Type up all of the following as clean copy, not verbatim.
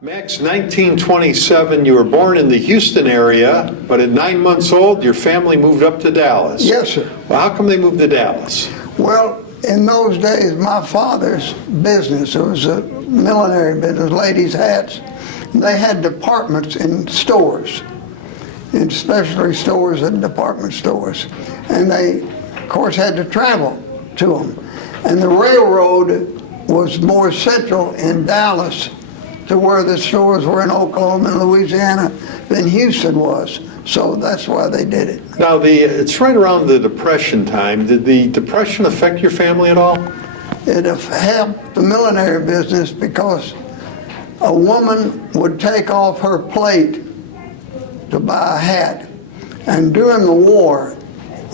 Max, 1927, you were born in the Houston area, but at 9 months old, your family moved up to Dallas. Yes, sir. Well, how come they moved to Dallas? Well, in those days, my father's business, it was a millinery business, ladies' hats. They had departments in stores, in specialty stores and department stores. And they, of course, had to travel to them. And the railroad was more central in Dallas to where the stores were in Oklahoma and Louisiana than Houston was. So that's why they did it. Now, it's right around the Depression time. Did the Depression affect your family at all? It helped the millinery business because a woman would take off her plate to buy a hat. And during the war,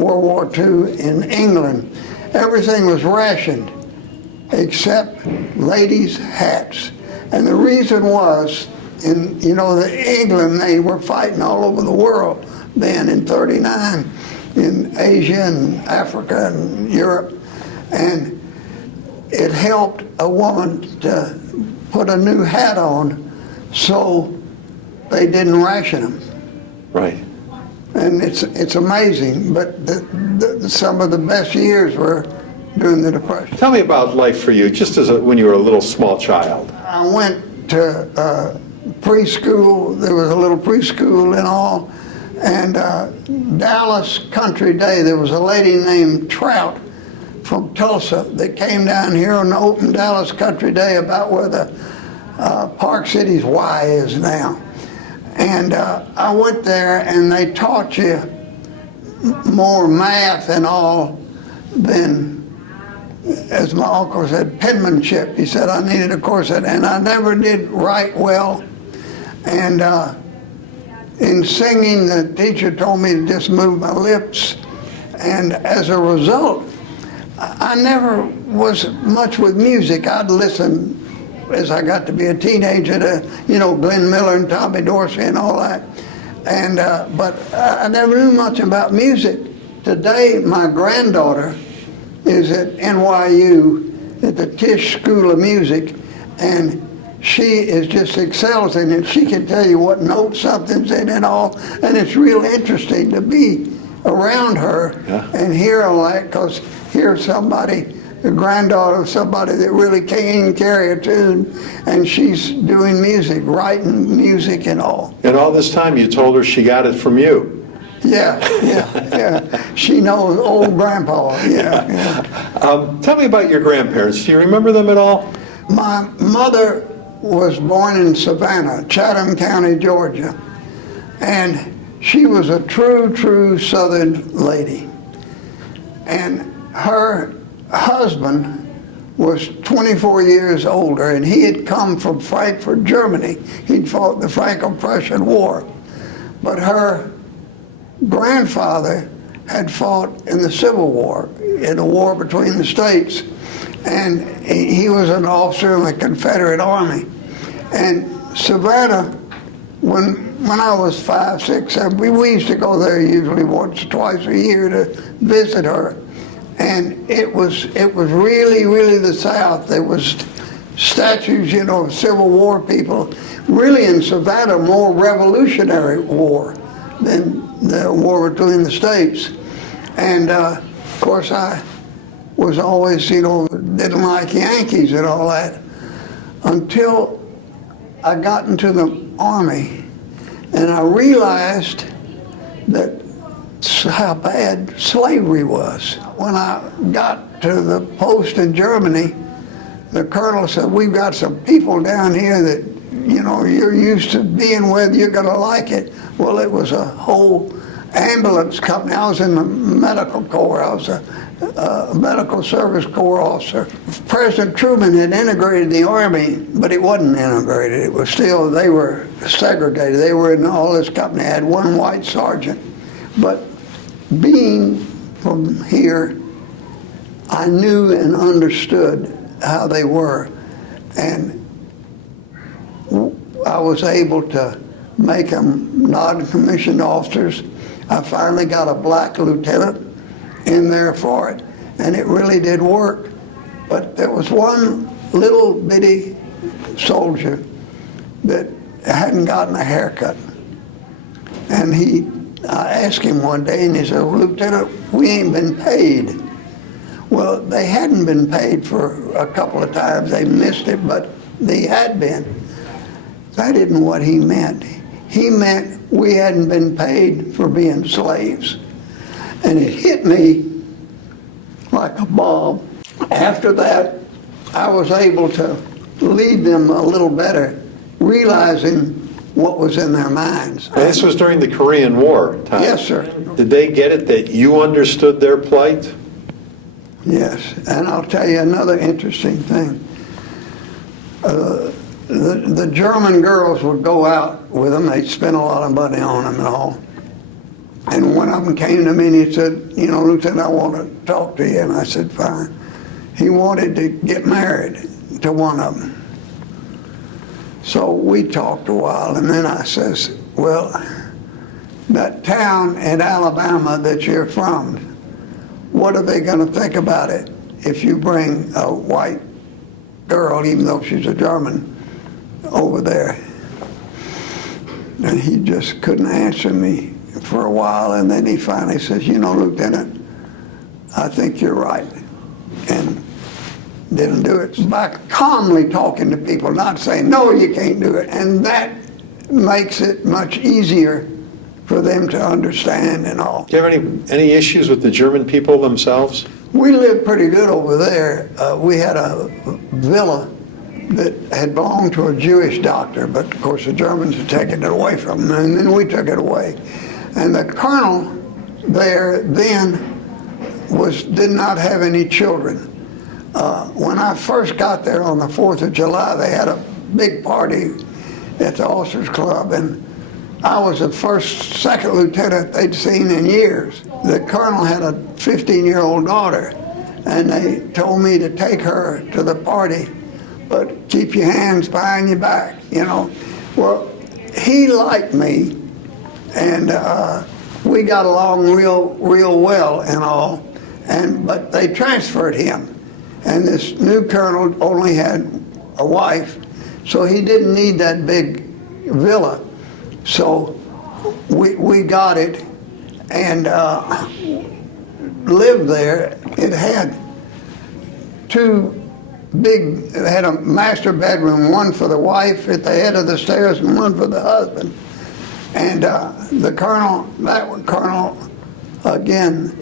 World War II in England, everything was rationed except ladies' hats. And the reason was, in England, they were fighting all over the world then in '39, in Asia and Africa and Europe. And it helped a woman to put a new hat on so they didn't ration them. Right. And it's amazing, but some of the best years were during the Depression. Tell me about life for you, just when you were a little small child. I went to preschool. There was a little preschool and all. And Dallas Country Day, there was a lady named Trout from Tulsa that came down here on the open Dallas Country Day about where the Park City's Y is now. And I went there and they taught you more math and all than, as my uncle said, penmanship. He said I needed a course, and I never did write well. And in singing, the teacher told me to just move my lips. And as a result, I never was much with music. I'd listen as I got to be a teenager to, Glenn Miller and Tommy Dorsey and all that. And but I never knew much about music. Today, my granddaughter is at NYU at the Tisch School of Music, and she is just excels in it. She can tell you what note something's in and all, and it's real interesting to be around her and hear all that, because here's somebody, the granddaughter of somebody that really can carry a tune, and she's doing music, writing music and all. And all this time you told her she got it from you. Yeah. She knows old grandpa, yeah. Tell me about your grandparents. Do you remember them at all? My mother was born in Savannah, Chatham County, Georgia. And she was a true Southern lady. And her husband was 24 years older, and he had come from Frankfurt, Germany. He'd fought the Franco-Prussian War. But her grandfather had fought in the Civil War, in a war between the states, and he was an officer in the Confederate Army. And Savannah, when I was 5, 6, 7, we used to go there usually once or twice a year to visit her. And it was really the South. There was statues, of Civil War people. Really in Savannah, more Revolutionary War than the war between the states. And of course I was always, didn't like Yankees and all that, until I got into the Army and I realized that how bad slavery was. When I got to the post in Germany, the colonel said, we've got some people down here that you're used to being with, you're gonna like it. Well, it was a whole ambulance company. I was in the medical corps. I was a medical service corps officer. President Truman had integrated the Army, but it wasn't integrated. It was still, they were segregated. They were in all this company. I had one white sergeant. But being from here, I knew and understood how they were. And I was able to make them non-commissioned officers. I finally got a black lieutenant in there for it, and it really did work. But there was one little bitty soldier that hadn't gotten a haircut. And I asked him one day, and he said, well, Lieutenant, we ain't been paid. Well, they hadn't been paid for a couple of times. They missed it, but they had been. That isn't what he meant. He meant we hadn't been paid for being slaves. And it hit me like a bomb. After that, I was able to lead them a little better, realizing what was in their minds. And this was during the Korean War time. Yes, sir. Did they get it that you understood their plight? Yes, and I'll tell you another interesting thing. The German girls would go out with them. They'd spend a lot of money on them and all. And one of them came to me and he said, you know, Lieutenant, I want to talk to you. And I said, fine. He wanted to get married to one of them. So we talked a while, and then I says, well, that town in Alabama that you're from, what are they going to think about it if you bring a white girl, even though she's a German, over there? And he just couldn't answer me for a while, and then he finally says, you know, Lieutenant, I think you're right. And didn't do it. By calmly talking to people, not saying, no, you can't do it. And that makes it much easier for them to understand and all. Do you have any issues with the German people themselves? We lived pretty good over there. We had a villa that had belonged to a Jewish doctor, but of course the Germans had taken it away from him, and then we took it away. And the colonel there then did not have any children. When I first got there on the 4th of July, they had a big party at the Officers Club, and I was the second lieutenant they'd seen in years. The colonel had a 15-year-old daughter, and they told me to take her to the party, but keep your hands behind your back, you know. Well, he liked me, and we got along real well and all, but they transferred him. And this new colonel only had a wife, so he didn't need that big villa. So we got it and lived there. It had it had a master bedroom, one for the wife at the head of the stairs and one for the husband. And the colonel, again,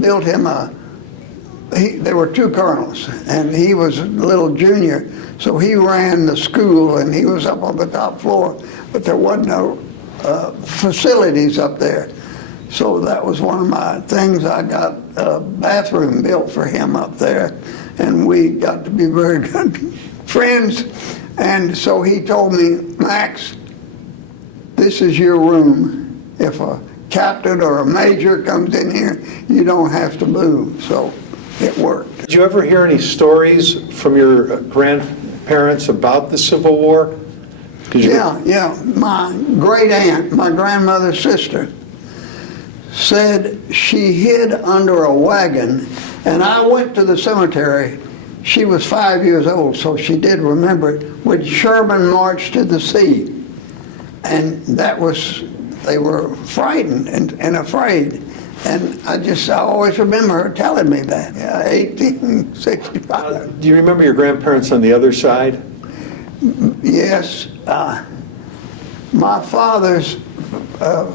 built him there were two colonels, and he was a little junior, so he ran the school, and he was up on the top floor, but there wasn't no facilities up there. So that was one of my things. I got a bathroom built for him up there, and we got to be very good friends. And so he told me, Max, this is your room. If a captain or a major comes in here, you don't have to move. So it worked. Did you ever hear any stories from your grandparents about the Civil War? Yeah. My great aunt, my grandmother's sister, said she hid under a wagon, and I went to the cemetery. She was 5 years old, so she did remember it, when Sherman marched to the sea. And they were frightened and afraid. And I always remember her telling me that, 1865. Do you remember your grandparents on the other side? Yes. My father's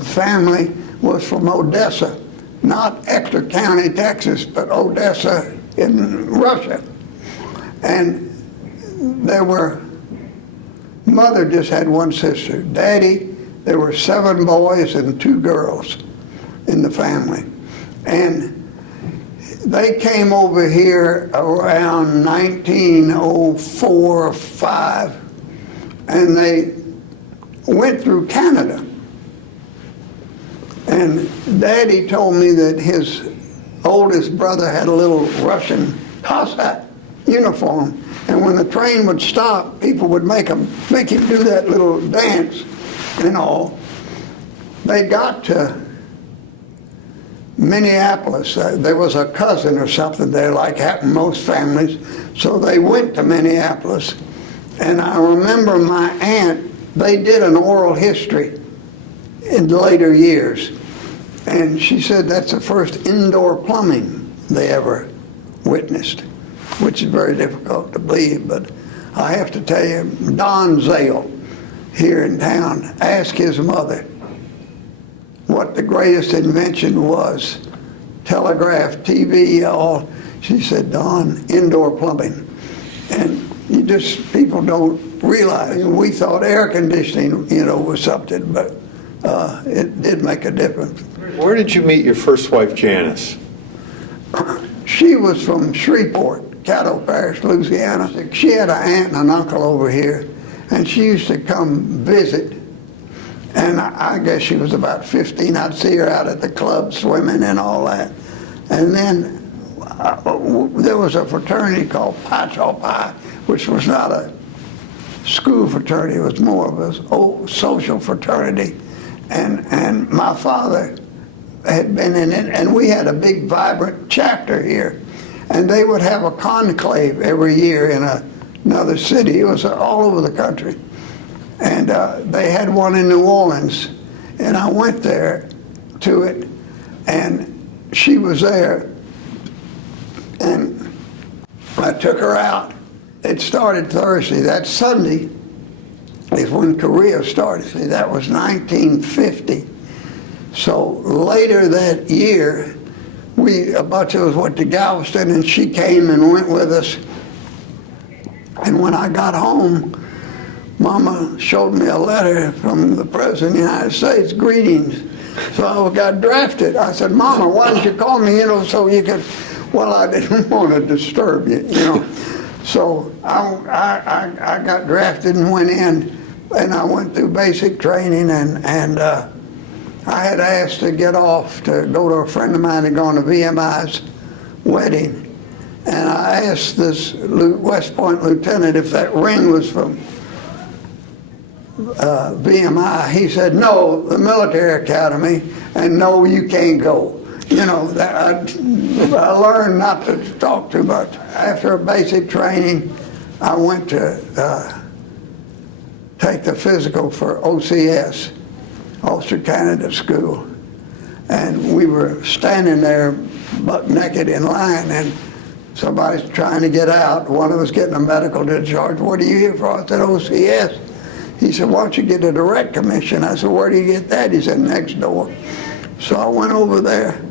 family was from Odessa, not Ector County, Texas, but Odessa in Russia. And mother just had one sister. Daddy, there were 7 boys and 2 girls in the family. And they came over here around 1904 or 5, and they went through Canada. And Daddy told me that his oldest brother had a little Russian Cossack uniform, and when the train would stop, people would make him do that little dance and all. They got to Minneapolis. There was a cousin or something there, like happened most families, so they went to Minneapolis, And I remember my aunt, they did an oral history in later years. And she said that's the first indoor plumbing they ever witnessed, which is very difficult to believe. But I have to tell you, Don Zale here in town asked his mother what the greatest invention was. Telegraph, TV, all. She said, Don, indoor plumbing. And people don't realize. We thought air conditioning, was something, but it did make a difference. Where did you meet your first wife, Janice? She was from Shreveport, Caddo Parish, Louisiana. She had an aunt and an uncle over here, and she used to come visit. And I guess she was about 15. I'd see her out at the club swimming and all that. And then there was a fraternity called Pi Tau Pi, which was not a school fraternity. It was more of a social fraternity. And my father had been in it, and we had a big, vibrant chapter here. And they would have a conclave every year in another city. It was all over the country. And they had one in New Orleans, and I went there to it, and she was there, and I took her out. It started Thursday. That Sunday is when Korea started. See, that was 1950. So later that year, a bunch of us went to Galveston, and she came and went with us. And when I got home, Mama showed me a letter from the President of the United States, greetings. So I got drafted. I said, Mama, why didn't you call me, so you could, well, I didn't want to disturb you, So I got drafted and went in, and I went through basic training, and I had asked to get off to go to a friend of mine and go on to VMI's wedding. And I asked this West Point lieutenant if that ring was from VMI. He said, no, the military academy, and no, you can't go. I learned not to talk too much. After a basic training, I went to take the physical for OCS, Officer Candidate School. And we were standing there buck naked in line, and somebody's trying to get out. One of us getting a medical discharge. What are you here for? I said, OCS. He said, why don't you get a direct commission? I said, where do you get that? He said, next door. So I went over there,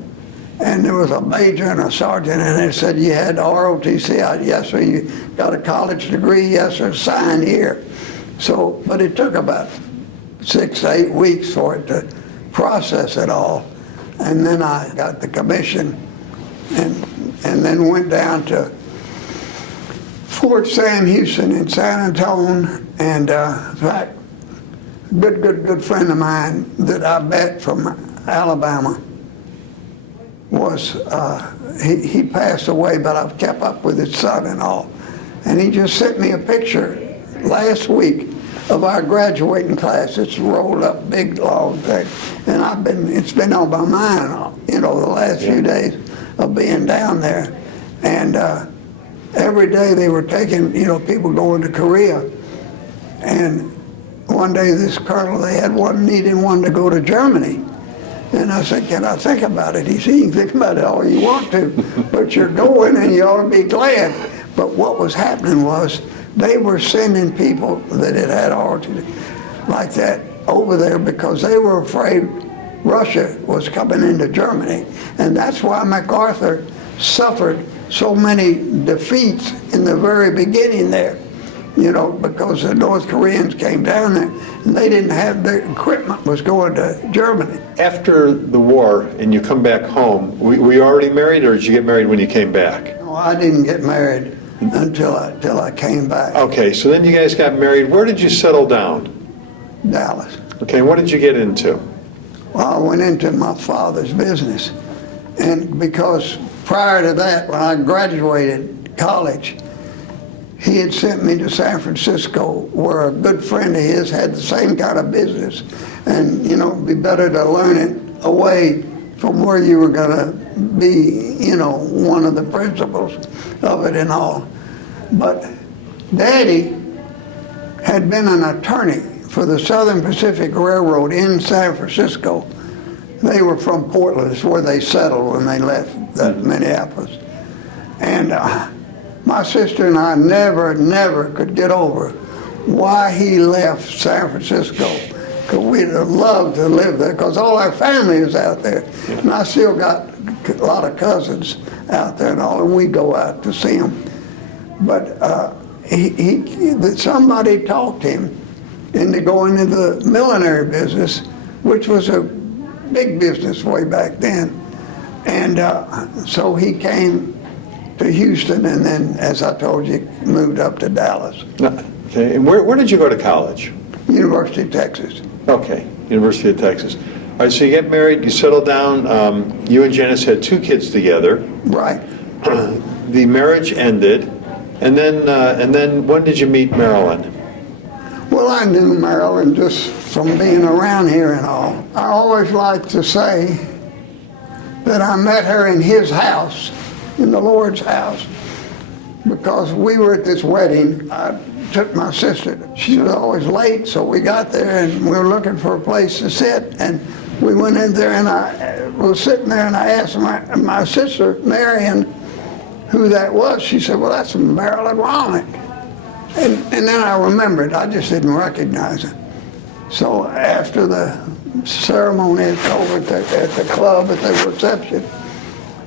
and there was a major and a sergeant, and they said, you had ROTC? Yes, sir. You got a college degree? Yes, sir. Sign here. So, but it took about 6 to 8 weeks for it to process it all. And then I got the commission, and then went down to Fort Sam Houston in San Antonio, and in fact, good friend of mine that I met from Alabama was, he passed away, but I've kept up with his son and all. And he just sent me a picture last week of our graduating class. It's rolled up, big, long thing. And it's been on my mind, the last few days of being down there. And every day they were taking, people going to Korea. And one day this colonel, they had needing one to go to Germany. And I said, can I think about it? He said, you can think about it all you want to, but you're going and you ought to be glad. But what was happening was they were sending people that had origin like that over there because they were afraid Russia was coming into Germany. And that's why MacArthur suffered so many defeats in the very beginning there, because the North Koreans came down there and they didn't have the equipment was going to Germany. After the war and you come back home, were you already married, or did you get married when you came back? No, I didn't get married until I came back. Okay, so then you guys got married. Where did you settle down? Dallas. Okay, what did you get into? Well, I went into my father's business. And because prior to that, when I graduated college, he had sent me to San Francisco, where a good friend of his had the same kind of business. And, it'd be better to learn it away from where you were going to be, one of the principles of it and all. But Daddy had been an attorney for the Southern Pacific Railroad in San Francisco. They were from Portland, it's where they settled when they left Minneapolis. And my sister and I never could get over why he left San Francisco. Because we'd have loved to live there, because all our family is out there. And I still got a lot of cousins out there and all, and we go out to see them. But somebody talked him into going into the millinery business, which was a big business way back then. And so he came to Houston, and then, as I told you, moved up to Dallas. Okay, and where did you go to college? University of Texas. Okay, University of Texas. All right, so you get married, you settle down, you and Janice had 2 kids together. Right. The marriage ended, and then when did you meet Marilyn? Well, I knew Marilyn just from being around here and all. I always like to say that I met her in his house, in the Lord's house, because we were at this wedding. I took my sister. She was always late, so we got there and we were looking for a place to sit, and we went in there, and I was sitting there, and I asked my sister, Marion, who that was. She said, well, that's Marilyn Romick. And then I remembered, I just didn't recognize her. So after the ceremony was over at the club, at the reception,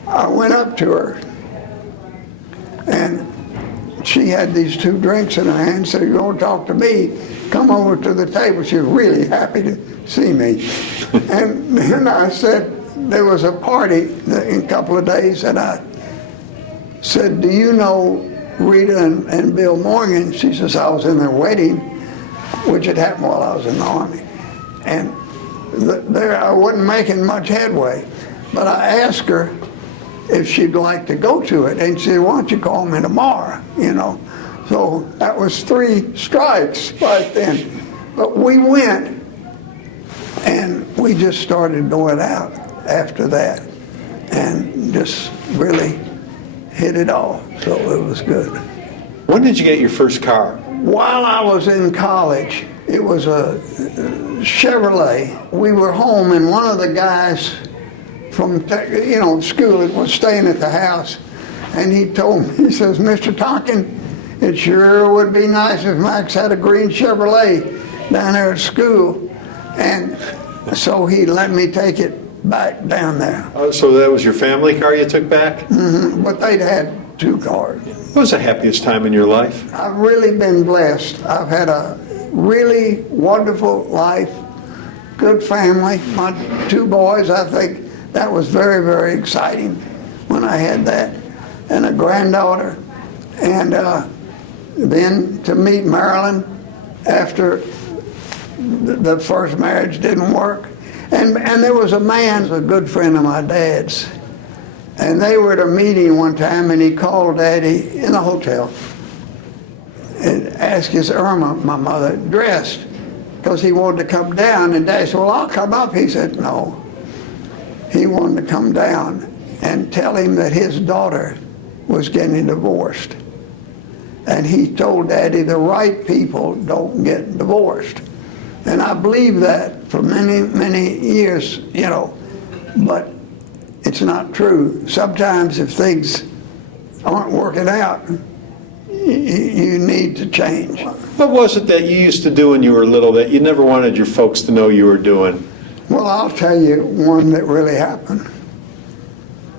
I went up to her, and she had these 2 drinks in her hand, said, you want to talk to me, come over to the table. She was really happy to see me. And then I said, there was a party in a couple of days, and I said, do you know Rita and Bill Morgan? She says, I was in their wedding, which had happened while I was in the Army. And there I wasn't making much headway, but I asked her if she'd like to go to it, and she said, why don't you call me tomorrow, you know. So that was 3 strikes right then. But we went, and we just started going out after that, and just really hit it off, so it was good. When did you get your first car? While I was in college, it was a Chevrolet. We were home, and one of the guys from school that was staying at the house, and he told me, he says, Mr. Tonkon, it sure would be nice if Max had a green Chevrolet down there at school. And so he let me take it back down there. Oh, so that was your family car you took back? Mm-hmm. But they'd had 2 cars. What was the happiest time in your life? I've really been blessed. I've had a really wonderful life, good family. My 2 boys, I think that was very, very exciting when I had that, and a granddaughter. And then to meet Marilyn after the first marriage didn't work. And there was a man, a good friend of my dad's, and they were at a meeting one time, and he called Daddy in a hotel and asked his Irma, my mother, dressed, because he wanted to come down. And Daddy said, well, I'll come up. He said, no. He wanted to come down and tell him that his daughter was getting divorced. And he told Daddy, the right people don't get divorced. And I believed that for many, many years, you know, but it's not true. Sometimes if things aren't working out, you need to change. What was it that you used to do when you were little that you never wanted your folks to know you were doing? Well, I'll tell you one that really happened.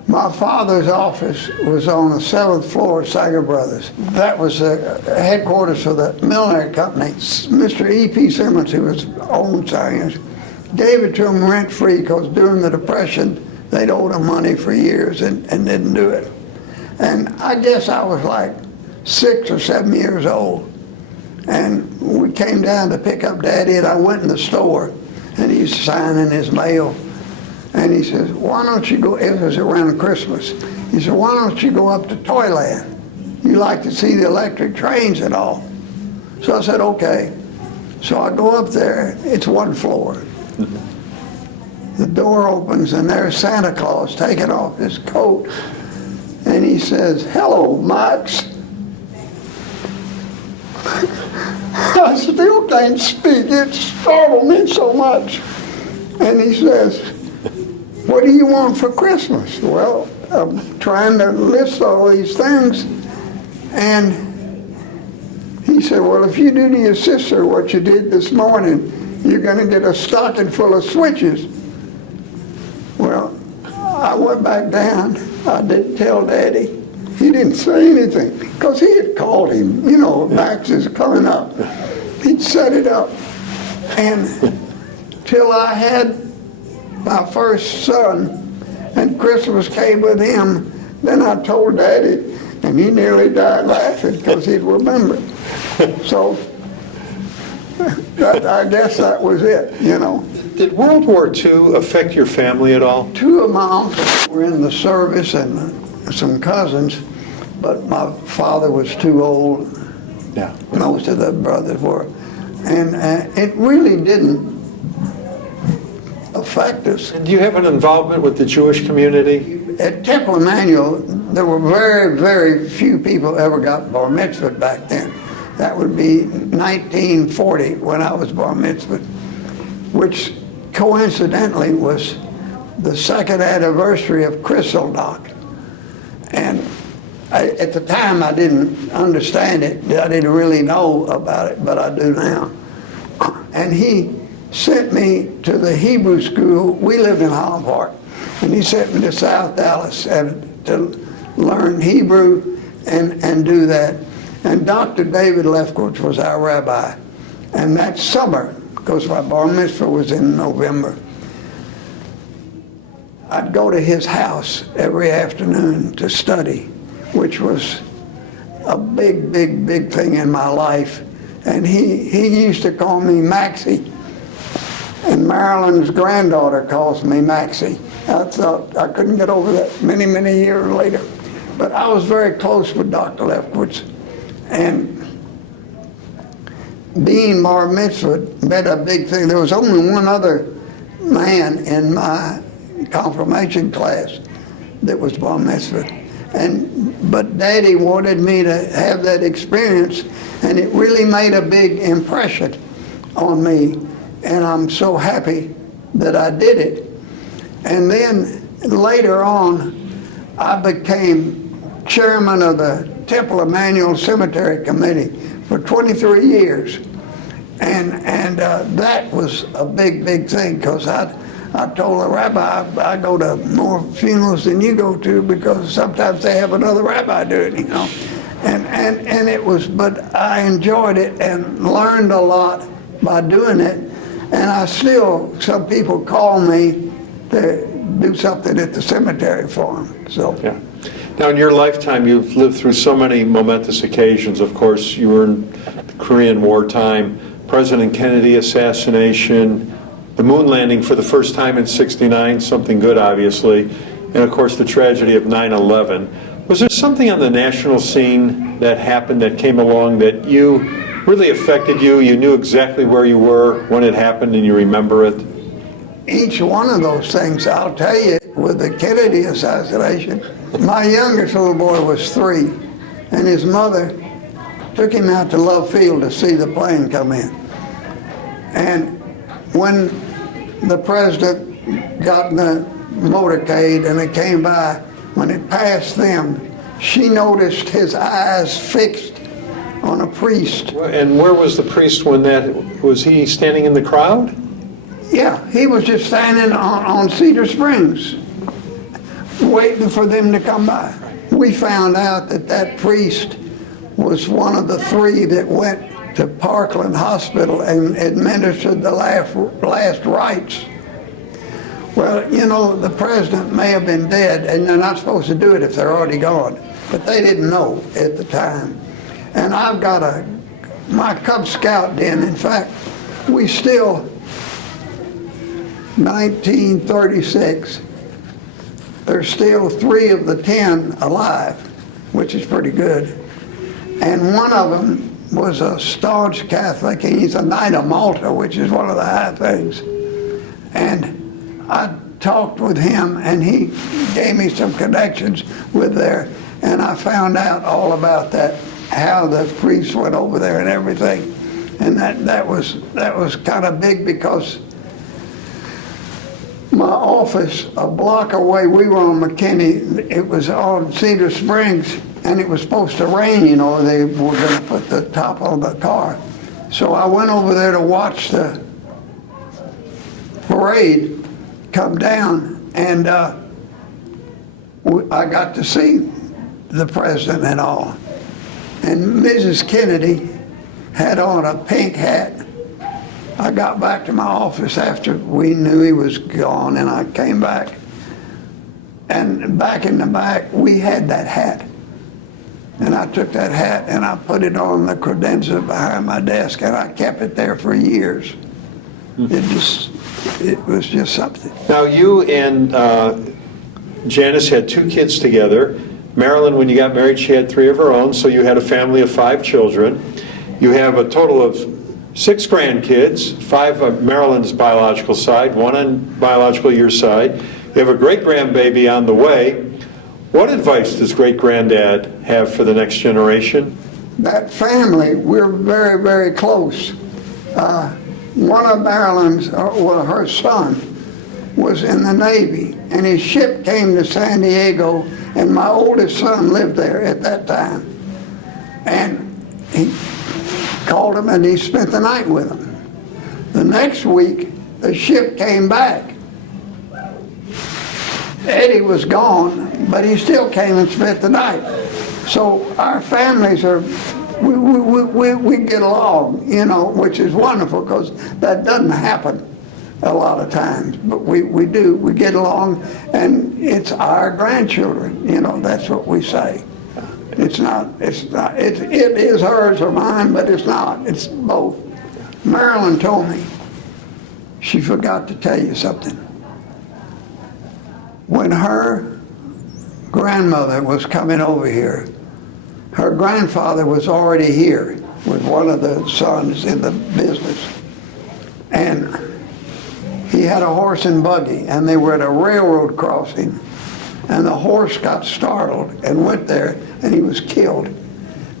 My father's office was on the 7th floor of Sager Brothers. That was the headquarters for the millinery company. Mr. E.P. Simmons, who was owned Sagers, gave it to him rent-free because during the Depression, they'd owed him money for years and didn't do it. And I guess I was like 6 or 7 years old. And we came down to pick up Daddy, and I went in the store, and he's signing his mail. And he says, why don't you go, it was around Christmas, he said, why don't you go up to Toyland? You like to see the electric trains and all. So I said, okay. So I go up there, it's 1 floor. The door opens, and there's Santa Claus taking off his coat. And he says, hello, Max. I still can't speak. It startled me so much. And he says, what do you want for Christmas? Well, I'm trying to list all these things. And he said, well, if you do to your sister what you did this morning, you're going to get a stocking full of switches. Well, I went back down. I didn't tell Daddy. He didn't say anything because he had called him. You know, Max is coming up. He'd set it up. And till I had my first son and Christmas came with him, then I told Daddy, and he nearly died laughing because he'd remember. So I guess that was it, you know. Did World War II affect your family at all? Two of my uncles were in the service and some cousins, but my father was too old. Yeah. Most of the brothers were. And it really didn't affect us. Do you have an involvement with the Jewish community? At Temple Emanu-El, there were very, very few people ever got bar mitzvah back then. That would be 1940 when I was bar mitzvah, which coincidentally was the second anniversary of Kristallnacht. And at the time I didn't understand it. I didn't really know about it, but I do now. And he sent me to the Hebrew school. We lived in Holland Park. And he sent me to South Dallas and to learn Hebrew and do that. And Dr. David Lefkowitz was our rabbi. And that summer, because my bar mitzvah was in November, I'd go to his house every afternoon to study, which was a big, big, big thing in my life. And he used to call me Maxie. And Marilyn's granddaughter calls me Maxie. I thought I couldn't get over that many, many years later. But I was very close with Dr. Lefkowitz. And being bar mitzvah meant a big thing. There was only one other man in my confirmation class that was bar mitzvah. But Daddy wanted me to have that experience, and it really made a big impression on me. And I'm so happy that I did it. And then later on, I became chairman of the Temple Emanu-El Cemetery Committee for 23 years. And that was a big, big thing, because I told the rabbi, I go to more funerals than you go to, because sometimes they have another rabbi do it, you know. And it was, but I enjoyed it and learned a lot by doing it. And I still, some people call me to do something at the cemetery for them. So. Yeah. Now, in your lifetime, you've lived through so many momentous occasions. Of course, you were in the Korean War time, President Kennedy assassination, the moon landing for the first time in '69, something good, obviously, and of course the tragedy of 9/11. Was there something on the national scene that happened that came along that really affected you? You knew exactly where you were when it happened and you remember it? Each one of those things, I'll tell you, with the Kennedy assassination, my youngest little boy was 3, and his mother took him out to Love Field to see the plane come in. And when the president got in the motorcade and it came by, when it passed them, she noticed his eyes fixed on a priest. And where was the priest when was he standing in the crowd? Yeah, he was just standing on Cedar Springs, waiting for them to come by. We found out that priest was one of the 3 that went to Parkland Hospital and administered the last rites. Well, you know, the president may have been dead, and they're not supposed to do it if they're already gone, but they didn't know at the time. And I've got my Cub Scout den. In fact, we still, 1936, there's still 3 of the 10 alive, which is pretty good. And one of them was a staunch Catholic, and he's a Knight of Malta, which is one of the high things. And I talked with him, and he gave me some connections with there, and I found out all about that, how the priest went over there and everything. And that was kind of big because my office, a block away, we were on McKinney, it was on Cedar Springs, and it was supposed to rain, you know, they were going to put the top on the car. So I went over there to watch the parade come down, and I got to see the president and all. And Mrs. Kennedy had on a pink hat. I got back to my office after we knew he was gone, and I came back. And back in the back, we had that hat. And I took that hat and I put it on the credenza behind my desk, and I kept it there for years. It was just something. Now, you and Janice had 2 kids together. Marilyn, when you got married, she had 3 of her own, so you had a family of 5 children. You have a total of 6 grandkids, 5 on Marilyn's biological side, 1 on biological your side. You have a great-grandbaby on the way. What advice does great-granddad have for the next generation? That family, we're very, very close. One of Marilyn's, well, her son, was in the Navy, and his ship came to San Diego, and my oldest son lived there at that time. And he called him, and he spent the night with him. The next week, the ship came back. Eddie was gone, but he still came and spent the night. So our families are, we get along, you know, which is wonderful, because that doesn't happen a lot of times. But we do, we get along, and it's our grandchildren, you know, that's what we say. It is hers or mine, but it's not, it's both. Marilyn told me, she forgot to tell you something. When her grandmother was coming over here, her grandfather was already here with one of the sons in the business. And he had a horse and buggy, and they were at a railroad crossing, and the horse got startled and went there, and he was killed.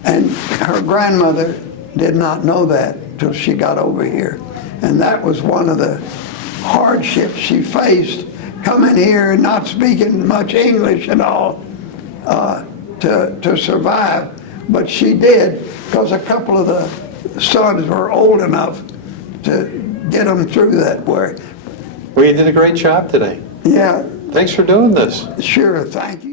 And her grandmother did not know that till she got over here. And that was one of the hardships she faced, coming here and not speaking much English and all, to survive. But she did, because a couple of the sons were old enough to get them through that work. Well, you did a great job today. Yeah. Thanks for doing this. Sure, thank you.